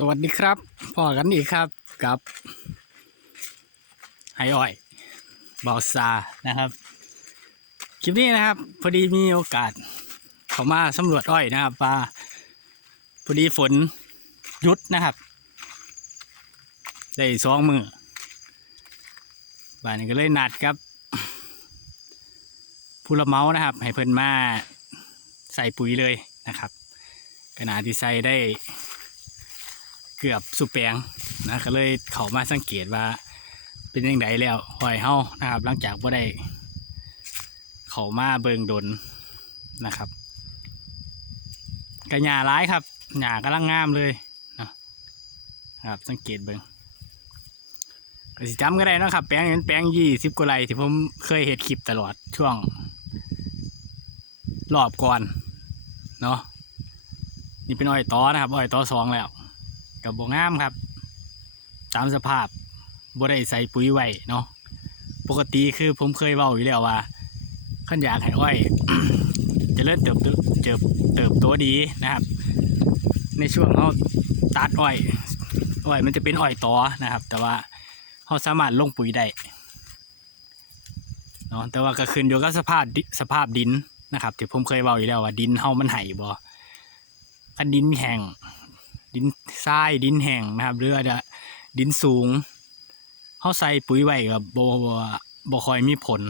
สวัสดีครับพ่อกันอีกครับกับไฮอ้อยบอซานะครับ คลิปนี้นะครับ พอดีมีโอกาสเขามาสำรวจอ้อยนะครับว่าพอดีฝนหยุดนะครับ ได้สองมือบ้านนี้ก็เลยนัดครับผู้รับเมานะครับ ให้เพิ่นมาใส่ปุ๋ยเลยนะครับขณะที่ใส่ได้ เกือบสุดแปลงนะก็เลยเขามาสังเกตว่า เป็นยังไงแล้วหอยเฮานะครับ หลังจากว่าได้ เขามาเบิงดนนะครับกระหญ้าร้ายครับหญ้ากำลังงามเลยนะครับสังเกตเบิงก็สิจำก็ได้นะครับ แปลงนี้เป็นแปลงยี่สิบกว่าไรที่ผมเคยเห็ดคลิปตลอดช่วงรอบก่อนเนาะนี่เป็นอ้อยตอนะครับอ้อยตอสองแล้ว กับบงามครับ ตามสภาพบ่ได้ใส่ปุ๋ยไว้เนาะปกติคือผมเคยเว้าอยู่แล้วว่าขันอยากให้อ้อยจะเริ่มเติบโตเติบเติบโตดีนะครับ ในช่วงเขาตัดอ้อยอ้อยมันจะเป็นอ้อยตอนะครับ แต่ว่าเขาสามารถลงปุ๋ยได้เนาะแต่ว่าก็ขึ้นอยู่กับสภาพสภาพดินนะครับที่ผมเคยเว้าอยู่แล้วว่าดินเฮามันไห้บ่คันดินแห้ง ดินทรายดินแห้งนะครับ หรืออาจจะดินสูงเขาใส่ปุ๋ยไว้กับโบบ่คอยมีผล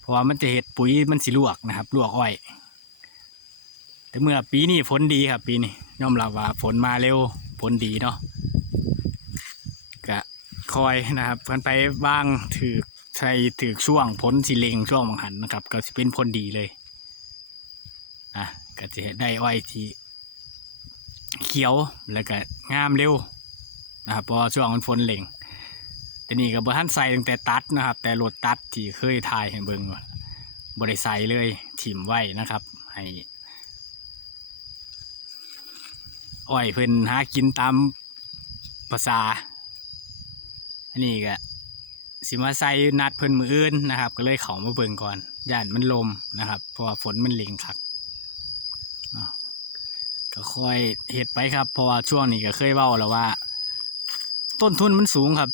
เพราะว่ามันจะเห็ดปุ๋ยมันสิลวกนะครับ ลวกอ้อย แต่เมื่อปีนี้ฝนดีครับ ปีนี้ยอมรับว่าฝนมาเร็วฝนดีเนาะก็คอยนะครับกันไปบ้างถือใส่ถือช่วงผลสิเลงช่วงบางหันนะครับ ก็จะเป็นผลดีเลยอะก็จะได้อ้อยที่ เขียวแล้วก็งามเร็วนะครับเพราะช่วงมันฝนเหล่งแต่นี่ก็บ่ทันใส่ตั้งแต่ตัดนะครับ แต่รถตัดที่เคยถ่ายให้เบิ่งว่าบ่ได้ใส่เลยถิ่มไว้นะครับให้อ้อยเพิ่นหากินตามภาษา อันนี้ก็สิมาใส่นัดเพิ่นมืออื่นนะครับ ก็เลยเขามาเบิ่งก่อนย่านมันลมนะครับ เพราะว่าฝนมันเหล่งคัก ก็ค่อยเฮ็ดไปครับ เพราะว่าช่วงนี้ก็เคยเว้าแล้วว่า ต้นทุนมันสูงครับ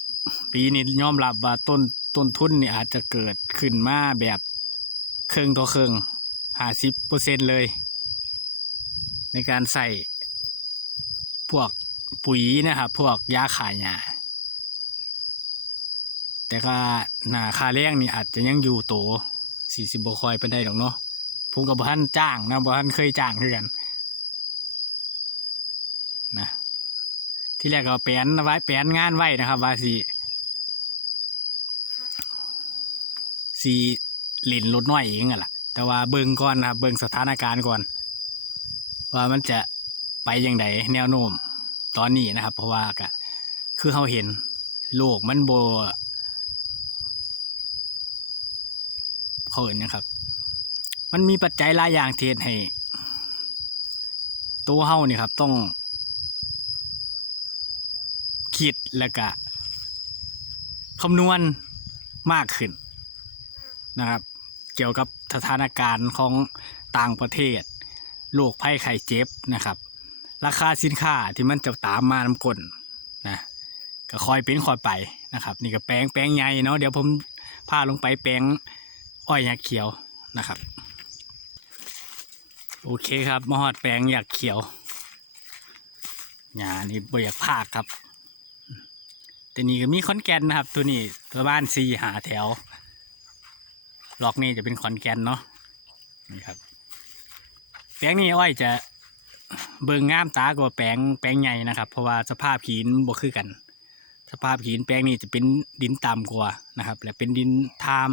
ปีนี้ยอมรับว่าต้นต้นทุนนี่อาจจะเกิดขึ้นมาแบบเครื่องต่อเครื่องห้าสิบเปอร์เซ็นเลย ในการใส่พวกปุ๋ยนะครับพวกยาขายหญ้าแต่ก็หนาค่าแรงนี่อาจจะยังอยู่โตสี่สิบบ่คอยเป็นได้ดอกเนาะผมกับท่านจ้างนะบ่ท่านเคยจ้างคือกัน นะ ที่แรกก็แปนไว้แปนงานไว้นะครับว่าสีสีหลินรถน้อยเองอะล่ะ แต่ว่าเบิ่งก่อนนะครับเบิ่งสถานการณ์ก่อน ว่ามันจะไปยังไงแนวโน้มตอนนี้นะครับ เพราะว่าก็คือเขาเห็นโลกมันโบเขาเห็นนะครับ มันมีปัจจัยหลายอย่างที่เฮ็ดให้ตัวเฮานี่ครับ ต้อง คิดแล้วก็คำนวณมากขึ้นนะครับ เกี่ยวกับสถานการณ์ของต่างประเทศโรคภัยไข้เจ็บนะครับ ราคาสินค้าที่มันจะตามมานำกลนะก็คอยเป็นคอยไปนะครับ นี่ก็แปลงแปลงใหญ่เนาะเดี๋ยวผมพาลงไปแปลงอ้อยยักเขียวนะครับ โอเคครับมอดแปลงยักเขียวหญ้านี่บ่อยากพากครับ แต่นี่ก็มีขอนแก่นนะครับ ตัวนี้ตัวบ้านซีหาแถวล็อกนี่จะเป็นขอนแก่นเนาะนี่ครับแปลงนี้อ้อยจะเบิ่งงามตากว่าแปลงแปลงใหญ่นะครับ เพราะว่าสภาพหินบ่คือกัน สภาพหินแปลงนี้จะเป็นดินต่ำกว่านะครับ และเป็นดินทาม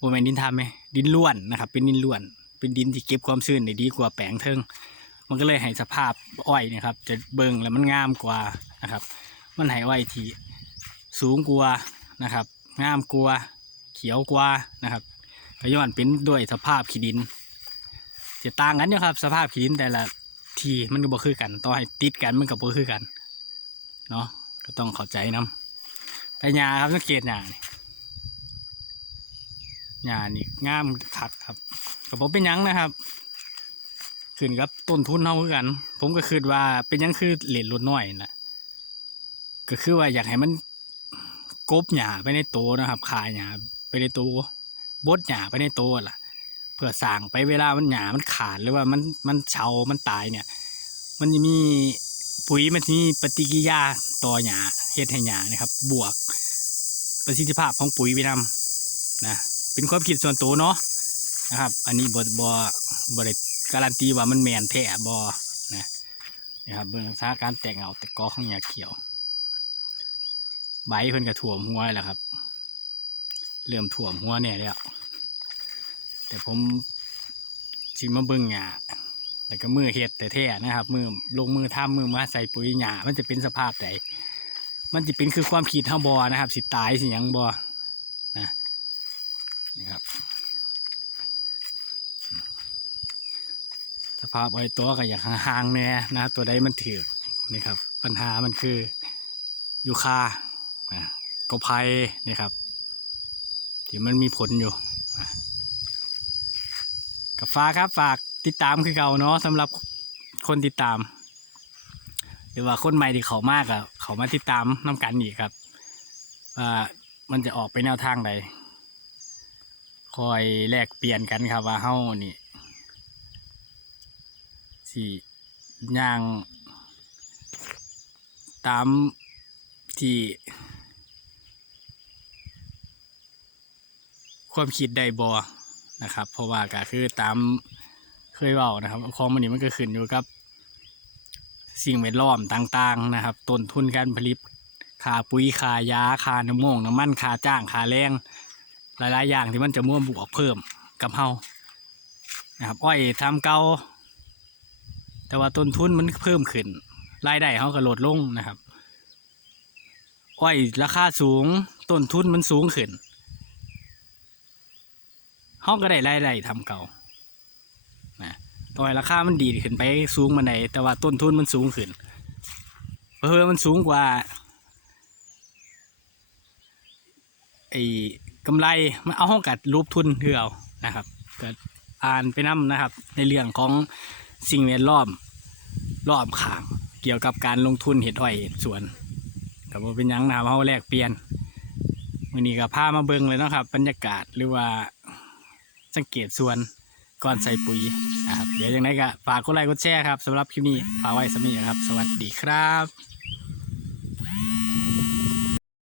บ่แม่นดินทามไหมดินล้วนนะครับ เป็นดินล้วน เป็นดินที่เก็บความชื้นได้ดีกว่าแปลงเทิงมันก็เลยให้สภาพอ้อยนะครับ จะเบิ่งแล้วมันงามกว่านะครับ มันให้อ้อยที่สูงกว่านะครับงามกว่าเขียวกว่านะครับก็ย้อนเป็นด้วยสภาพขี้ดินจะต่างกันอยู่ครับ สภาพขี้ดินแต่ละทีมันก็บ่คือกันต่อให้ติดกันมันก็บ่คือกันเนาะก็ต้องเข้าใจนํแต่หญ้าครับสังเกตหญ้านี่หญ้านี่งามคักครับก็บ่เป็นหยังนะครับขึ้นกับต้นทุนเฮาคือกัน ผมก็คิดว่าเป็นยังคือเลทลดน้อยนั่นแหละ ก็คือว่าอยากให้มันกบหญ้าไปในโตนะครับคาหญ้าไปในโตบดหญ้าไปในโตล่ะ เพื่อสร้างไปเวลามันหญ้ามันขาดหรือว่ามันมันเฉามันตายเนี่ย มันจะมีปุ๋ยมันจะมีปฏิกิริยาต่อหญ้าเฮ็ดให้หญ้านะครับ บวกประสิทธิภาพของปุ๋ยไปนำนะเป็นความคิดส่วนตัวเนาะนะครับ อันนี้บ่บ่บ่ได้การันตีว่ามันแมนแท้บ่นะนะครับเบื้องลักษณะการแตกเงาแต่กอของหญ้าเขียว ใบเพิ่นก็ถ่วมหัวแล้วครับ เริ่มถ่วมหัวเนี่ยแล้ว แต่ผมชิมาเบิ่งหญ้าแล้วก็มือเฮ็ดแต่แท้นะครับ มือลงมือทำมือมาใส่ปุ๋ยหญ้ามันจะเป็นสภาพใดมันจะเป็นคือความคิดเฮาบ่นะครับ สิตายสิยังบ่นะนะครับสภาพไอ้ตัวก็อยากห่างๆแน่นะ ตัวใดมันถือนี่ครับ ปัญหามันคือยูคา กบไผ่นี่ครับที่มันมีผลอยู่กับฟ้าครับฝากติดตามคือเก่าเนาะสำหรับคนติดตาม หรือว่าคนใหม่ที่เขามากอะเขามาติดตามน้ำกันอีกครับว่ามันจะออกไปแนวทางใดคอยแลกเปลี่ยนกันครับว่าเฮ้านี่สี่ย่างตามที่ ความคิดใดบอนะครับ เพราะว่าก็คือตามเคยเบานะครับของมันนี่มันก็ขึ้นอยู่กับ สิ่งแวดล้อมต่างๆนะครับต้นทุนการผลิตค่าปุ๋ยค่ายาค่าน้ำมงน้ำมันค่าจ้างค่าแรงหลายๆอย่างที่มันจะม่วบวกเพิ่มกับเฮานะครับอ้อยทำเก่าแต่ว่าต้นทุนมันเพิ่มขึ้นรายได้เขาก็ลดลงนะครับอ้อยราคาสูงต้นทุนมันสูงขึ้น เขาก็ได้รายได้ทำเก่านะต่อยราคามันดีขึ้นไปสูงมันไดแต่ว่าต้นทุนมันสูงขึ้นเพิ่มมันสูงกว่าไอ้กำไรมันเอาห้องกัดรูปทุนเพื่อเอานะครับก็อ่านไปนํนะครับ ในเรื่องของสิ่งแวดล้อมรอบข้างเกี่ยวกับการลงทุนเห็ดอ้อยสวนกับว่าเป็นยังนะครับเขาแลกเปลี่ยนวันนี้ก็พามาเบิ่งเลยนะครับ บรรยากาศหรือว่า สังเกตส่วนก่อนใส่ปุ๋ยนะครับเดี๋ยวยังไงก็ฝากกดไลค์กดแชร์ครับสำหรับคลิปนี้ฝากไว้สมีครับ สวัสดีครับ